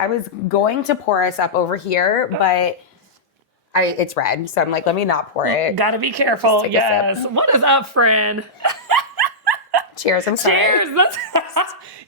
I was going to pour us up over here, but it's red. So I'm like, let me not pour it. Gotta be careful. Yes. What is up, friend? Cheers. I'm sorry. Cheers.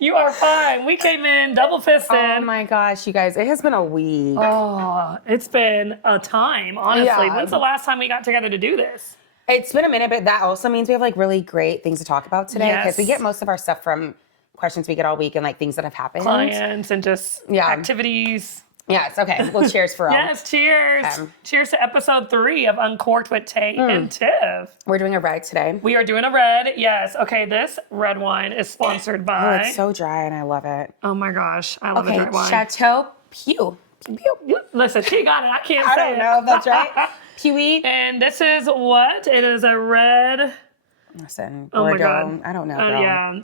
You are fine. We came in double fisted. Oh my gosh, you guys, it has been a week. Oh, it's been a time, honestly. Yeah. When's the last time we got together to do this? It's been a minute, but that also means we have like really great things to talk about today because we get most of our stuff from questions we get all week and like things that have happened. Clients and just activities. Yes. Okay. Well, cheers for all. Yes. Cheers. Cheers to episode 3 of Uncorked with Tay and Tiff. We're doing a red today. We are doing a red. Yes. Okay. This red wine is sponsored by. Oh, it's so dry and I love it. Oh my gosh. I love a dry wine. Chateau Pew. Pew. Listen, she got it. I can't say it. I don't know if that's right. Pewy. And this is what? It is a red. Listen. Oh my God. I don't know. Girl. Yeah.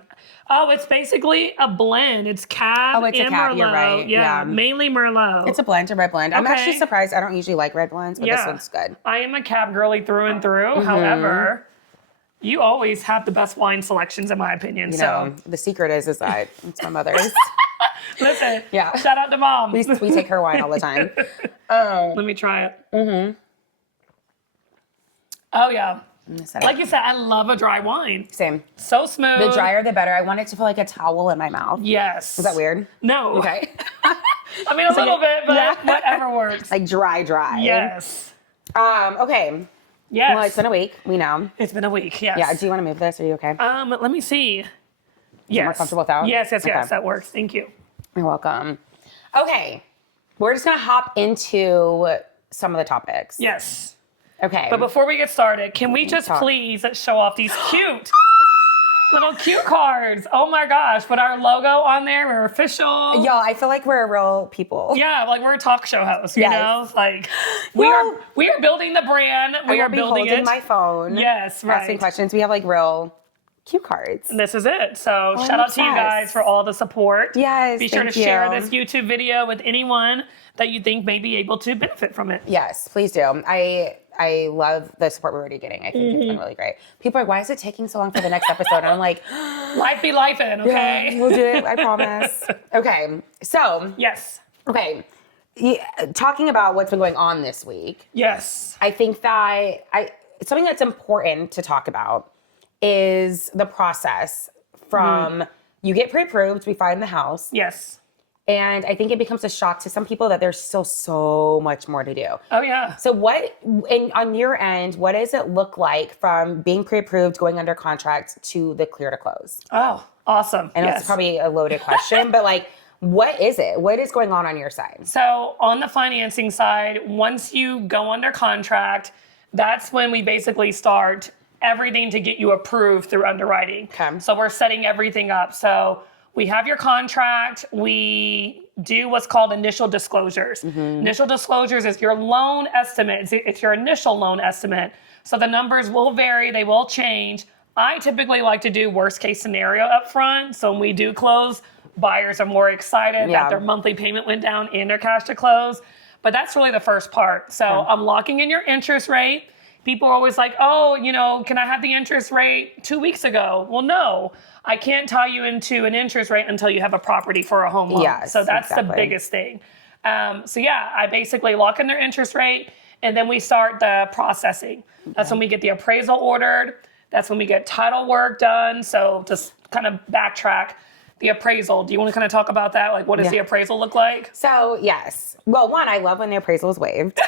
Oh, it's basically a blend. It's Cab it's and a Cab. Merlot. You're right. Yeah, mainly Merlot. It's a blend, a red blend. I'm actually surprised. I don't usually like red blends, but this one's good. I am a Cab girly through and through. However, you always have the best wine selections, in my opinion. You know, the secret is that it's my mother's. Listen, shout out to Mom. We take her wine all the time. Let me try it. Oh, yeah. Like you said, I love a dry wine. Same. So smooth. The drier, the better. I want it to feel like a towel in my mouth. Yes. Is that weird? No. Okay. I mean, a little bit, but whatever works. Like dry. Yes. Okay. Yes. Well, it's been a week. We know. It's been a week, yes. Yeah. Do you want to move this? Are you okay? Let me see. Yes. More comfortable without? Yes. Okay. That works. Thank you. You're welcome. Okay. We're just going to hop into some of the topics. Yes. Okay. But before we get started, can we just please show off these cute little cue cards? Oh my gosh, with our logo on there, we're official. Yo, I feel like we're real people. Yeah, like we're a talk show host, you know? Like we are building the brand. We are building it. My phone. Yes, right. Asking questions. We have like real cue cards. And this is it. So shout out to you guys for all the support. Yes. Be sure to share this YouTube video with anyone that you think may be able to benefit from it. Yes, please do. I love the support we're already getting. I think it's been really great. People are like, why is it taking so long for the next episode? And I'm like, life be lifing, okay? Yeah, we'll do it. I promise. Okay. So. Yes. Okay. Talking about what's been going on this week. Yes. I think that something that's important to talk about is the process from you get pre-approved, we find the house. Yes. And I think it becomes a shock to some people that there's still so much more to do. Oh, yeah. So on your end, what does it look like from being pre-approved, going under contract to the clear to close? Oh, awesome. I know it's probably a loaded question, but like, what is it? What is going on your side? So on the financing side, once you go under contract, that's when we basically start everything to get you approved through underwriting. Okay. So we're setting everything up. So we have your contract. We do what's called initial disclosures. Initial disclosures is your loan estimate. It's your initial loan estimate. So the numbers will vary. They will change. I typically like to do worst case scenario up front. So when we do close, buyers are more excited that their monthly payment went down and their cash to close. But that's really the first part. So I'm locking in your interest rate. People are always like, oh, can I have the interest rate 2 weeks ago? Well, no, I can't tie you into an interest rate until you have a property for a home loan. Yes, so that's the biggest thing. I basically lock in their interest rate and then we start the processing. Okay. That's when we get the appraisal ordered. That's when we get title work done. So just kind of backtrack the appraisal. Do you want to kind of talk about that? Like, what does the appraisal look like? So, yes. Well, one, I love when the appraisal is waived.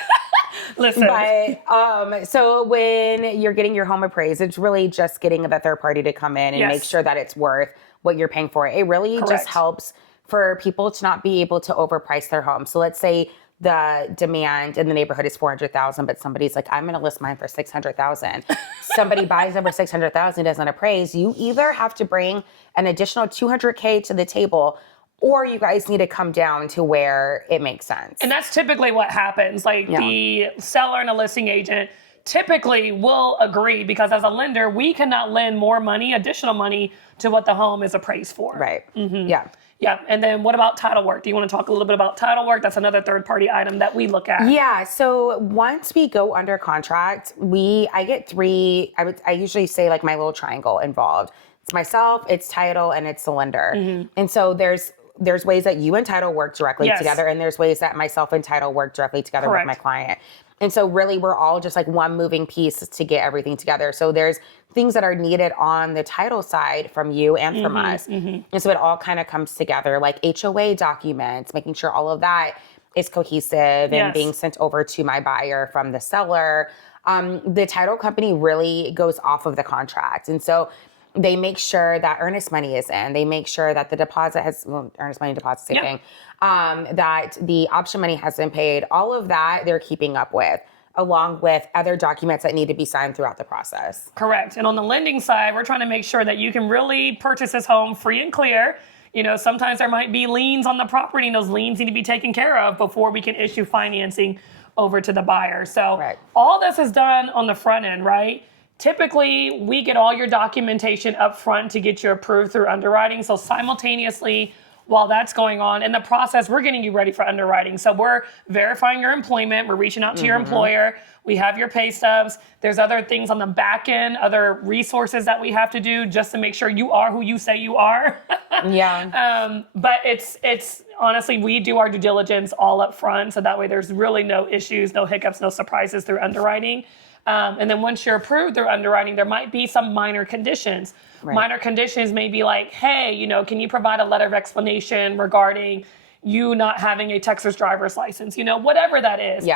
Listen. But, so when you're getting your home appraised, it's really just getting the third party to come in and make sure that it's worth what you're paying for. It really just helps for people to not be able to overprice their home. So let's say the demand in the neighborhood is 400,000, but somebody's like, I'm going to list mine for 600,000. Somebody buys over 600,000, doesn't appraise. You either have to bring an additional 200K to the table, or you guys need to come down to where it makes sense. And that's typically what happens. Like the seller and a listing agent typically will agree because as a lender, we cannot lend more money, additional money to what the home is appraised for. Right. Yeah. Yeah. And then what about title work? Do you want to talk a little bit about title work? That's another third party item that we look at. Yeah. So once we go under contract, I get three, I usually say like my little triangle involved. It's myself, it's title, and it's the lender. And so there's there's ways that you and title work directly together, and there's ways that myself and title work directly together with my client. And so really we're all just like one moving piece to get everything together. So there's things that are needed on the title side from you and from us. And so it all kind of comes together, like HOA documents, making sure all of that is cohesive and being sent over to my buyer from the seller. The title company really goes off of the contract. And so they make sure that earnest money is in. They make sure that the deposit has, earnest money deposit, same thing, that the option money has been paid. All of that they're keeping up with, along with other documents that need to be signed throughout the process. Correct. And on the lending side, we're trying to make sure that you can really purchase this home free and clear. You know, sometimes there might be liens on the property, and those liens need to be taken care of before we can issue financing over to the buyer. So all this is done on the front end, right? Typically, we get all your documentation up front to get you approved through underwriting. So simultaneously, while that's going on in the process, we're getting you ready for underwriting. So we're verifying your employment. We're reaching out to your employer. We have your pay stubs. There's other things on the back end, other resources that we have to do just to make sure you are who you say you are. But it's honestly, we do our due diligence all up front. So that way there's really no issues, no hiccups, no surprises through underwriting. And then once you're approved through underwriting, there might be some minor conditions. Minor conditions may be like, hey, you know, can you provide a letter of explanation regarding you not having a Texas driver's license? You know, whatever that is.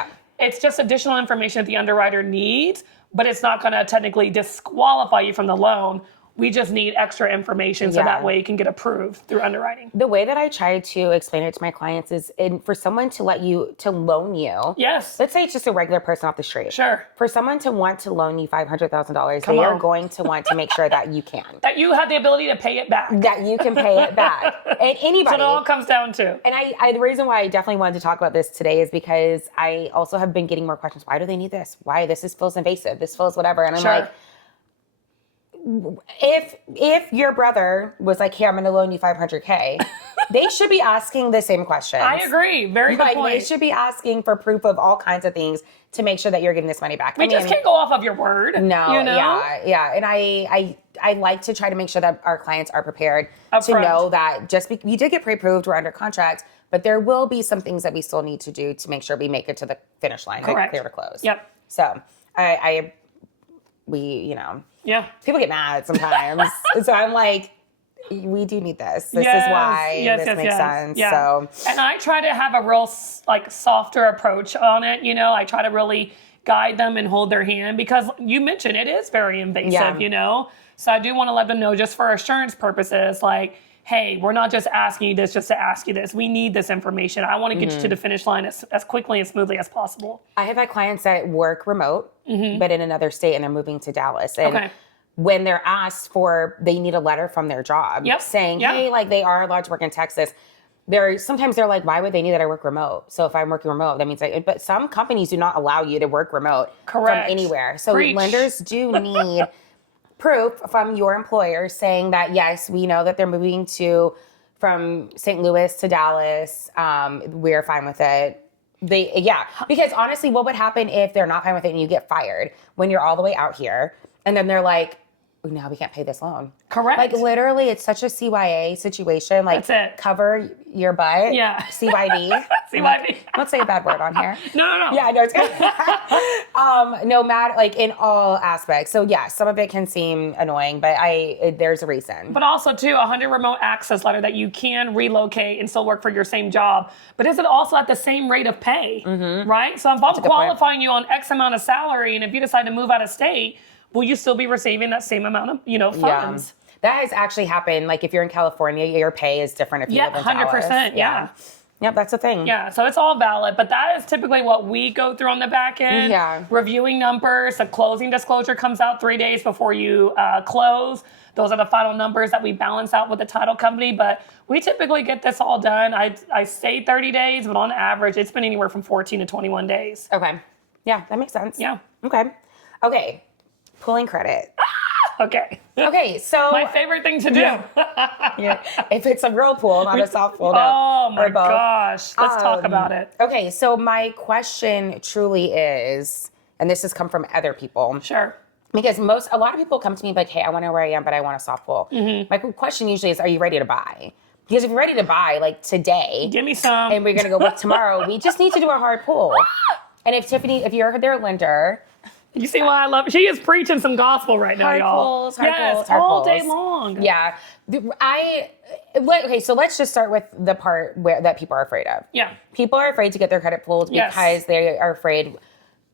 It's just additional information that the underwriter needs, but it's not going to technically disqualify you from the loan. We just need extra information so that way you can get approved through underwriting. The way that I try to explain it to my clients is for someone to loan you. Let's say it's just a regular person off the street. For someone to want to loan you $500,000, they are going to want to make sure that you can. That you have the ability to pay it back. That you can pay it back. And anybody. So it all comes down to. And I the reason why I definitely wanted to talk about this today is because I also have been getting more questions. Why do they need this? Why? Feels invasive. This feels whatever. And I'm like, if your brother was like, hey, I'm going to loan you $500K, they should be asking the same questions. I agree. Very good point. They should be asking for proof of all kinds of things to make sure that you're getting this money back. We just can't go off of your word. No, you know? And I like to try to make sure that our clients are prepared to know that we did get pre-approved, we're under contract, but there will be some things that we still need to do to make sure we make it to the finish line, like clear to close. So people get mad sometimes. So I'm like, we do need this. This is why this makes sense. So, and I try to have a real softer approach on it. You know, I try to really guide them and hold their hand because you mentioned it is very invasive, you know? So I do want to let them know just for assurance purposes, like, hey, we're not just asking you this just to ask you this. We need this information. I want to get you to the finish line as quickly and smoothly as possible. I have had clients that work remote, but in another state, and they're moving to Dallas. And when they're asked they need a letter from their job saying, hey, like they are allowed to work in Texas. Sometimes they're like, why would they need that I work remote? So if I'm working remote, that means but some companies do not allow you to work remote from anywhere. So lenders do need proof from your employer saying that, yes, we know that they're moving from St. Louis to Dallas. We're fine with it. Because honestly, what would happen if they're not fine with it and you get fired when you're all the way out here? And then they're like, no, we can't pay this loan. Like literally, it's such a CYA situation. Like cover your butt. CYD. CYD. Don't say a bad word on here. No. Yeah, no, it's good. No matter, like in all aspects. So yeah, some of it can seem annoying, but there's a reason. But also too, 100 remote access letter that you can relocate and still work for your same job. But is it also at the same rate of pay? Right? So if I'm qualifying you on X amount of salary, and if you decide to move out of state, will you still be receiving that same amount of, funds? That has actually happened. Like if you're in California, your pay is different if you live in Dallas. 100%. Yep, that's the thing. Yeah, so it's all valid, but that is typically what we go through on the back end. Reviewing numbers, the closing disclosure comes out 3 days before you close. Those are the final numbers that we balance out with the title company, but we typically get this all done. I say 30 days, but on average, it's been anywhere from 14 to 21 days. Okay. Yeah, that makes sense. Yeah. Okay. Pulling credit. Okay, so my favorite thing to do. If it's a real pool, not a soft pool. Oh my gosh. Let's talk about it. Okay, so my question truly is, and this has come from other people. Because a lot of people come to me like, hey, I want to know where I am, but I want a soft pool. My question usually is, are you ready to buy? Because if you're ready to buy, like today, give me some, and we're gonna go work tomorrow, we just need to do a hard pull. And if Tiffanie, if you're their lender, you see why I love. She is preaching some gospel right now, y'all. Hard pulls, all day long. Yeah, okay. So let's just start with the part that people are afraid of. Yeah, people are afraid to get their credit pulled because they are afraid.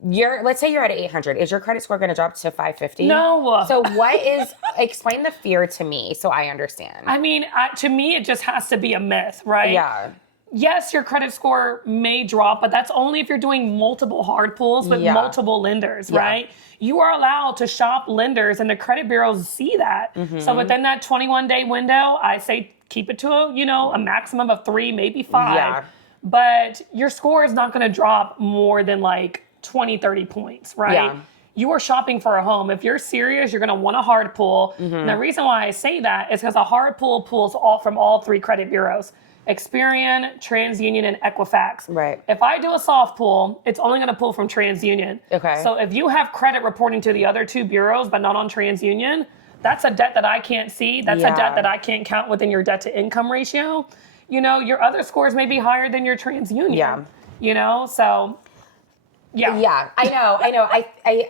Let's say you're at 800. Is your credit score going to drop to 550? No. So explain the fear to me so I understand. I mean, to me, it just has to be a myth, right? Yeah. Yes, your credit score may drop, but that's only if you're doing multiple hard pulls with multiple lenders, right? You are allowed to shop lenders and the credit bureaus see that. Mm-hmm. So within that 21-day window, I say keep it to a maximum of 3, maybe 5. Yeah. But your score is not going to drop more than like 20, 30 points, right? Yeah. You are shopping for a home. If you're serious, you're going to want a hard pull. Mm-hmm. And the reason why I say that is because a hard pull pulls from all 3 credit bureaus: Experian, TransUnion, and Equifax. Right. If I do a soft pull, it's only going to pull from TransUnion. Okay. So if you have credit reporting to the other 2 bureaus, but not on TransUnion, that's a debt that I can't see. That's a debt that I can't count within your debt to income ratio. Your other scores may be higher than your TransUnion. Yeah. So... Yeah, I know.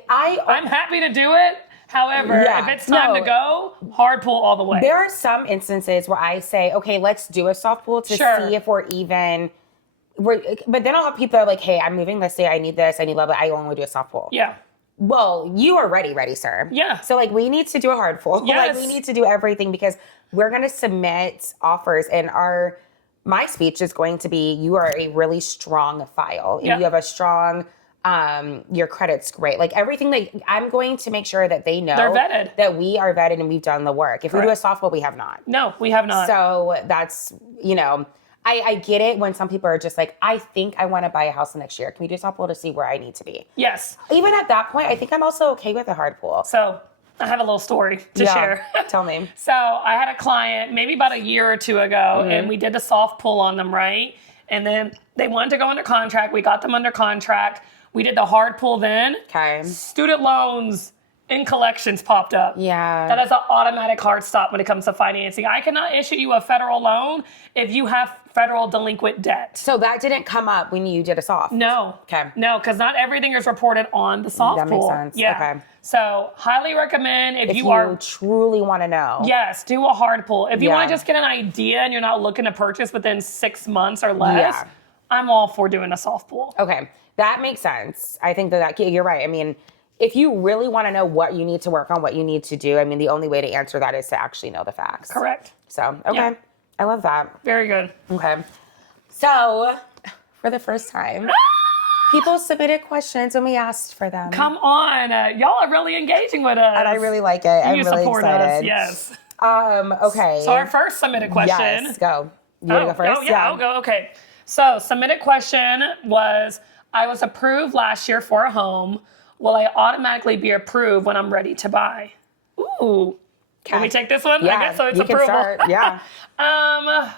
I'm happy to do it. However, if it's time to go, hard pull all the way. There are some instances where I say, okay, let's do a soft pull to see if we're even. But then I'll have people that are like, hey, I'm moving this day. I need this. I need blah, blah. I only do a soft pull. Yeah. Well, you are ready, sir. Yeah. So we need to do a hard pull. Yes. We need to do everything because we're going to submit offers, and my speech is going to be, you are a really strong file. And you have a strong. Your credit's great. Everything that I'm going to make sure that they know they're vetted, that we are vetted and we've done the work. If we do a soft pull, we have not. No, we have not. So that's, I get it when some people are just like, I think I want to buy a house next year. Can we do a soft pull to see where I need to be? Yes. Even at that point, I think I'm also okay with a hard pull. So I have a little story to share. Tell me. So I had a client maybe about a year or 2 ago, and we did a soft pull on them, right? And then they wanted to go under contract. We got them under contract. We did the hard pull then. Okay. Student loans in collections popped up. Yeah. That is an automatic hard stop when it comes to financing. I cannot issue you a federal loan if you have federal delinquent debt. So that didn't come up when you did a soft? No. Okay. No, because not everything is reported on the soft pull. That makes sense. Yeah. Okay. So highly recommend if you truly want to know. Yes, do a hard pull. If you want to just get an idea and you're not looking to purchase within 6 months or less, I'm all for doing a soft pull. Okay. That makes sense. I think that you're right. I mean, if you really want to know what you need to work on, what you need to do, I mean, the only way to answer that is to actually know the facts. Correct. So, okay. Yeah. I love that. Very good. Okay. So, for the first time, people submitted questions and we asked for them. Come on. Y'all are really engaging with us. And I really like it. I'm really excited. Us. Yes. Okay. So our first submitted question. Yes, go. You want to go first? Oh, yeah, I'll go. Okay. So, submitted question was, I was approved last year for a home. Will I automatically be approved when I'm ready to buy? Ooh. Can we take this one? Yeah, I guess so. It's you approval. Can start. Yeah.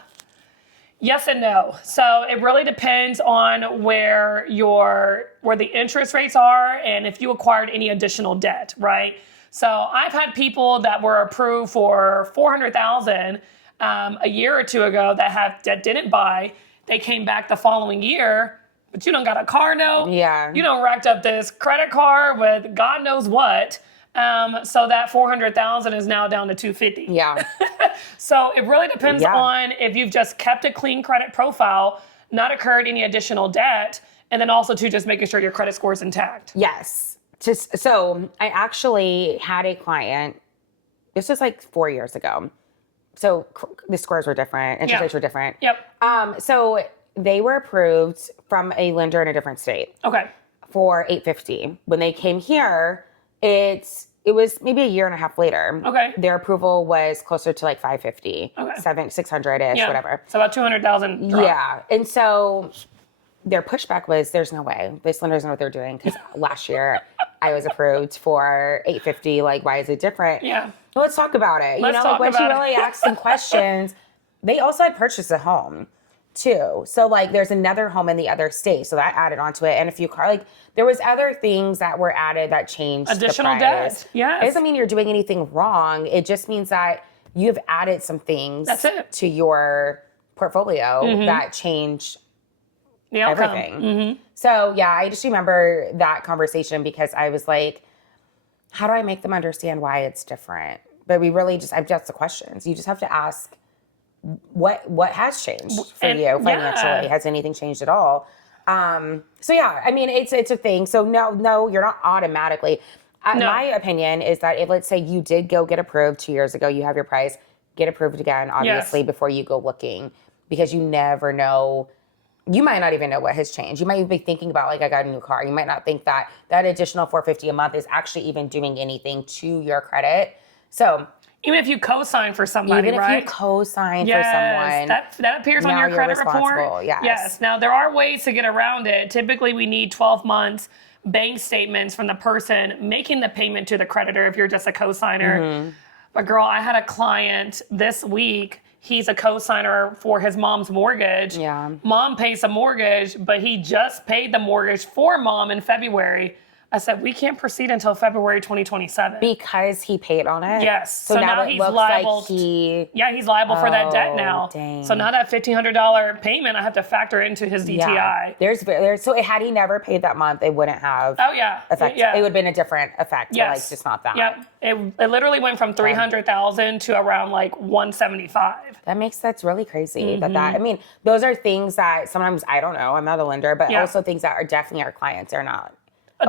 Yes and no. So it really depends on where the interest rates are and if you acquired any additional debt, right? So I've had people that were approved for $400,000 a year or 2 ago that didn't buy. They came back the following year. But you done got a car note. Yeah. You done racked up this credit card with God knows what. So that $400,000 is now down to $250,000. Yeah. So it really depends on if you've just kept a clean credit profile, not incurred any additional debt, and then also just making sure your credit score is intact. Yes. So I actually had a client. This was 4 years ago. So the scores were different. Interest rates were different. Yep. So they were approved from a lender in a different state. Okay. For $850,000. When they came here, it was maybe a year and a half later. Okay. Their approval was closer to $550,000. Okay. $600-ish, whatever. So about $200,000 drop. Yeah. And so their pushback was, there's no way. This lender doesn't know what they're doing. Because last year I was approved for $850,000. Why is it different? Yeah. Well, let's talk about it. When she really asked some questions, they also had purchased a home too. So there's another home in the other state. So that added onto it. And a few there was other things that were added that changed additional the price. debt. Yes. It doesn't mean you're doing anything wrong. It just means that you have added some things That's it. to your portfolio that change everything. So yeah, I just remember that conversation because I was like, how do I make them understand why it's different? But we really I've just the questions. You just have to ask what has changed for you financially? Has anything changed at all? So yeah, I mean, it's a thing. So no, you're not automatically. My opinion is that if, let's say you did go get approved 2 years ago, you have your price, get approved again, obviously, before you go looking, because you never know. You might not even know what has changed. You might be thinking about, like, I got a new car. You might not think that additional $450 a month is actually even doing anything to your credit. So even if you co-sign for somebody, even if you co-sign for someone, that appears on your credit report. Yes. Now there are ways to get around it. Typically, we need 12 months bank statements from the person making the payment to the creditor if you're just a co-signer. But girl, I had a client this week. He's a co-signer for his mom's mortgage. Yeah. Mom pays the mortgage, but he just paid the mortgage for mom in February. I said, we can't proceed until February 2027. Because he paid on it? Yes. So now he's liable. He's liable for that debt now. Dang. So now that $1,500 payment, I have to factor into his DTI. Yeah. So had he never paid that month, it wouldn't have effect. Yeah. It would have been a different effect. Yes. Like, just not that. Yeah. It literally went from $300,000 to around like $175. That's really crazy. I mean, those are things that sometimes, I don't know, I'm not a lender, but also things that are definitely our clients are not.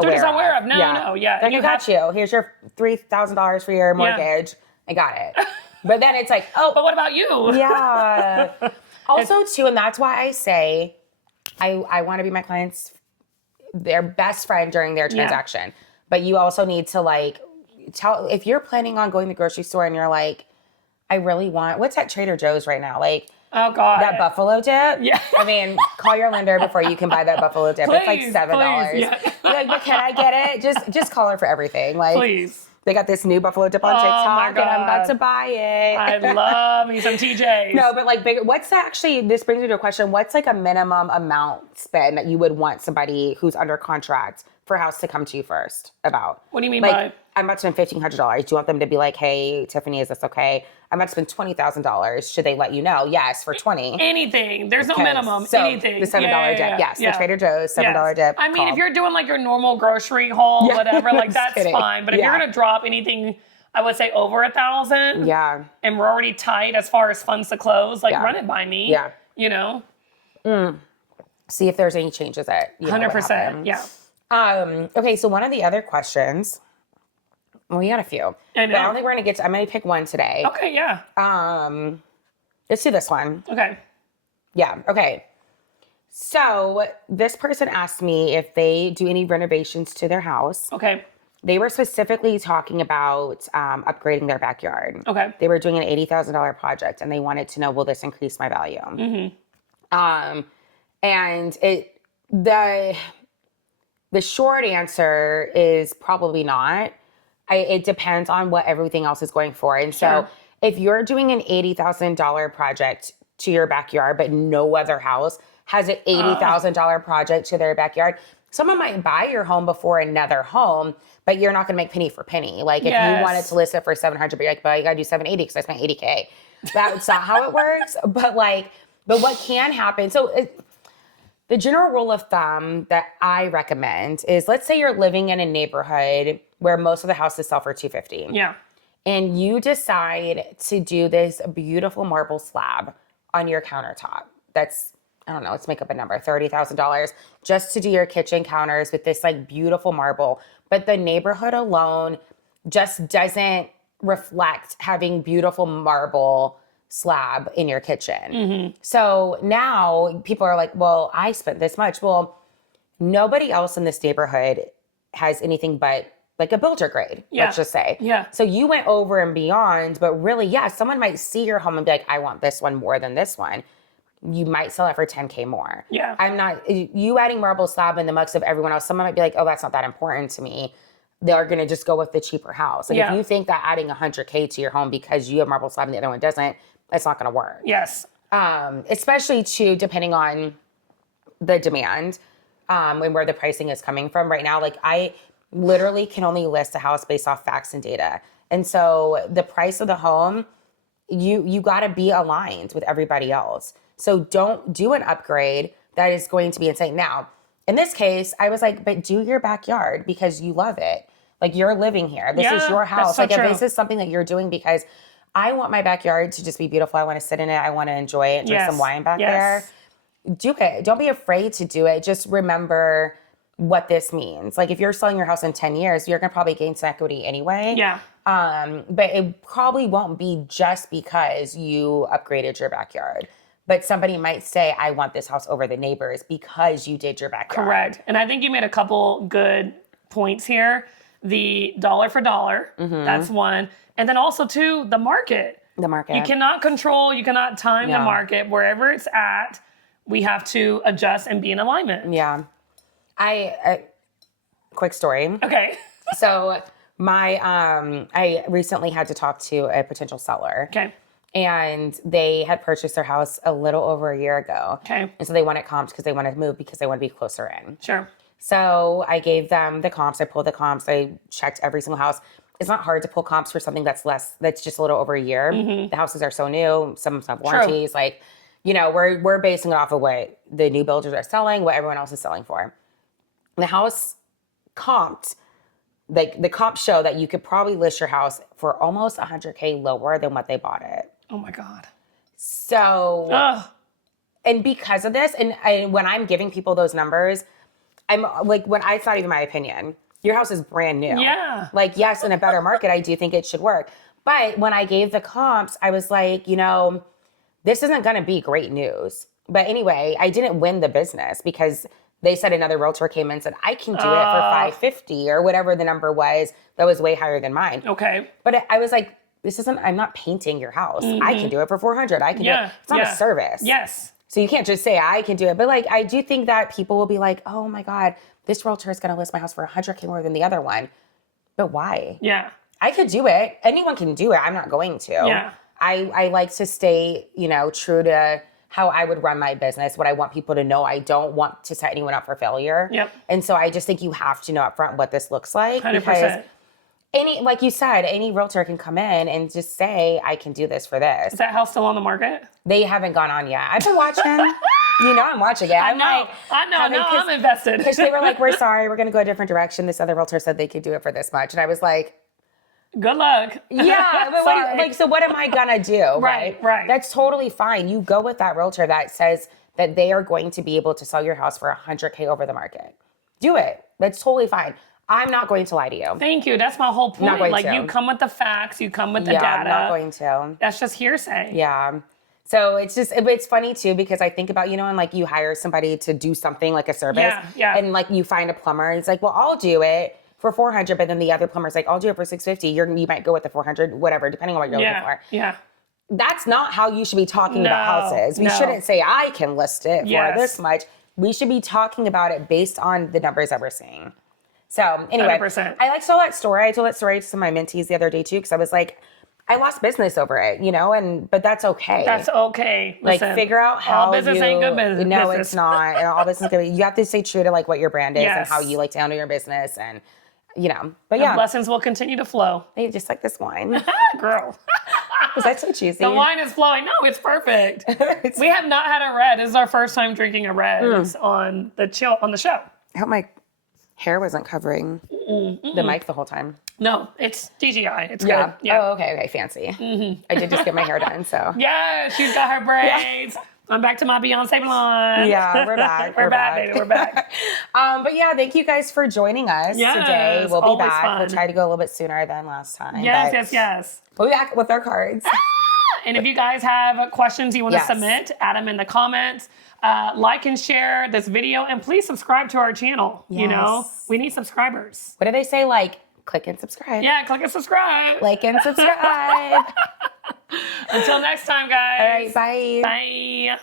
They're just aware of. No. Like, you got you. Here's your $3,000 for your mortgage. I got it. But then it's like, oh. But what about you? Yeah. Also, too, and that's why I say I want to be my client's, their best friend during their transaction. But you also need to, like, tell, if you're planning on going to the grocery store and you're like, I really want, what's at Trader Joe's right now? Like, oh, God. That buffalo dip? Yeah. I mean, call your lender before you can buy that buffalo dip. It's like $7. Yeah. Like, but can I get it? Just call her for everything. Like, please. They got this new buffalo dip on TikTok, and I'm about to buy it. I love me some TJs. No, but like, this brings me to a question. What's like a minimum amount spend that you would want somebody who's under contract for a house to come to you first about? What do you mean by? I'm about to spend $1,500. Do you want them to be like, hey, Tiffanie, is this okay? I'm about to spend $20,000. Should they let you know? Yes, for $20. Anything. There's no minimum. So anything. The $7 dip. Yes, the Trader Joe's $7 dip. I mean, if you're doing like your normal grocery haul, whatever, like that's fine. But if you're going to drop anything, I would say over $1,000. Yeah. And we're already tight as far as funds to close, like run it by me. Yeah. You know? See if there's any changes that, 100%. Yeah. Okay, so one of the other questions, we got a few. I know. But I don't think we're going to get to, I'm going to pick one today. Okay, yeah. Let's do this one. Okay. Yeah, okay. So this person asked me if they do any renovations to their house. Okay. They were specifically talking about upgrading their backyard. Okay. They were doing an $80,000 project, and they wanted to know, will this increase my value? And the short answer is probably not. It depends on what everything else is going for. And so if you're doing an $80,000 project to your backyard, but no other house has an $80,000 project to their backyard, someone might buy your home before another home, but you're not going to make penny for penny. Like if you wanted to list it for $700, but you're like, but you got to do $780 because I spent $80K. That's not how it works. But what can happen? So the general rule of thumb that I recommend is, let's say you're living in a neighborhood where most of the houses sell for $250. Yeah. And you decide to do this beautiful marble slab on your countertop. That's, I don't know, let's make up a number, $30,000 just to do your kitchen counters with this like beautiful marble. But the neighborhood alone just doesn't reflect having beautiful marble slab in your kitchen. So now people are like, well, I spent this much. Well, nobody else in this neighborhood has anything but like a builder grade, let's just say. Yeah. So you went over and beyond, but really, someone might see your home and be like, I want this one more than this one. You might sell it for $10K more. Yeah. You adding marble slab in the mix of everyone else, someone might be like, oh, that's not that important to me. They're going to just go with the cheaper house. Like if you think that adding $100K to your home because you have marble slab and the other one doesn't, it's not going to work. Yes. Especially too, depending on the demand and where the pricing is coming from right now. Like I literally can only list a house based off facts and data. And so the price of the home you got to be aligned with everybody else. So don't do an upgrade that is going to be insane. Now, in this case, I was like, but do your backyard because you love it. Like, you're living here. This is your house. So like, if this is something that you're doing because I want my backyard to just be beautiful. I want to sit in it. I want to enjoy it and drink some wine back there. Do it. Don't be afraid to do it. Just remember what this means. Like, if you're selling your house in 10 years, you're going to probably gain some equity anyway. Yeah. But it probably won't be just because you upgraded your backyard. But somebody might say, I want this house over the neighbors because you did your backyard. Correct. And I think you made a couple good points here. The dollar for dollar, that's one. And then also, too, the market. The market. You cannot control, you cannot time the market. Wherever it's at, we have to adjust and be in alignment. Yeah. Quick story. Okay. So I recently had to talk to a potential seller. Okay. And they had purchased their house a little over a year ago. Okay. And so they wanted comps because they wanted to move because they want to be closer in. Sure. So I gave them the comps. I pulled the comps. I checked every single house. It's not hard to pull comps for something that's just a little over a year. Mm-hmm. The houses are so new. Some have warranties. True. Like, we're basing it off of what the new builders are selling, what everyone else is selling for. The house comped, like the comps show that you could probably list your house for almost $100K lower than what they bought it. Oh my God. So, and because of this, and when I'm giving people those numbers, I'm like, it's not even my opinion. Your house is brand new. Yeah. Like, yes, in a better market, I do think it should work. But when I gave the comps, I was like, this isn't going to be great news. But anyway, I didn't win the business because they said another realtor came in and said, I can do it for $550 or whatever the number was that was way higher than mine. Okay. But I was like, I'm not painting your house. Mm-hmm. I can do it for $400. I can do it. It's not a service. Yes. So you can't just say I can do it. But like, I do think that people will be like, oh my God, this realtor is going to list my house for $100K more than the other one. But why? Yeah. I could do it. Anyone can do it. I'm not going to. Yeah. I like to stay, true to how I would run my business, what I want people to know. I don't want to set anyone up for failure. Yep. And so I just think you have to know up front what this looks like. 100%. Because like you said, any realtor can come in and just say, I can do this for this. Is that house still on the market? They haven't gone on yet. I've been watching. I'm watching it. I know. I'm invested. Because they were like, we're sorry, we're going to go a different direction. This other realtor said they could do it for this much. And I was like, good luck. Yeah, but so what am I going to do? Right. That's totally fine. You go with that realtor that says that they are going to be able to sell your house for $100K over the market. Do it. That's totally fine. I'm not going to lie to you. Thank you. That's my whole point. You come with the facts, you come with the data. I'm not going to. That's just hearsay. Yeah. So it's funny too, because I think about, and like you hire somebody to do something like a service. Yeah. And like you find a plumber. He's like, well, I'll do it for $400. But then the other plumber's like, I'll do it for $650. You might go with the $400, whatever, depending on what you're looking for. Yeah. That's not how you should be talking about houses. We shouldn't say, I can list it for this much. We should be talking about it based on the numbers that we're seeing. So anyway, 100%. I told that story. I told that story to some of my mentees the other day too, because I was like, I lost business over it, but that's okay. That's okay. Listen, like figure out how all business ain't good business. No, it's not. And all business is good. You have to stay true to like what your brand is and how you like to handle your business, and But yeah, blessings will continue to flow. Hey, just like this wine, girl. Was that so cheesy? The wine is flowing. No, it's perfect. We have not had a red. This is our first time drinking a red on the show. I hope my hair wasn't covering the mic the whole time. No, it's DJI. It's good. Yeah. Oh, okay. Fancy. Mm-hmm. I did just get my hair done, so. Yeah, she's got her braids. I'm back to my Beyonce blonde. Yeah, we're back. We're back, baby. We're back. But yeah, thank you guys for joining us today. We'll be back. Fun. We'll try to go a little bit sooner than last time. Yes. We'll be back with our cards. And if you guys have questions you want to submit, add them in the comments. Like and share this video, and please subscribe to our channel. Yes. We need subscribers. What do they say? Like, click and subscribe. Yeah, click and subscribe. Like and subscribe. Until next time, guys. All right, bye. Bye.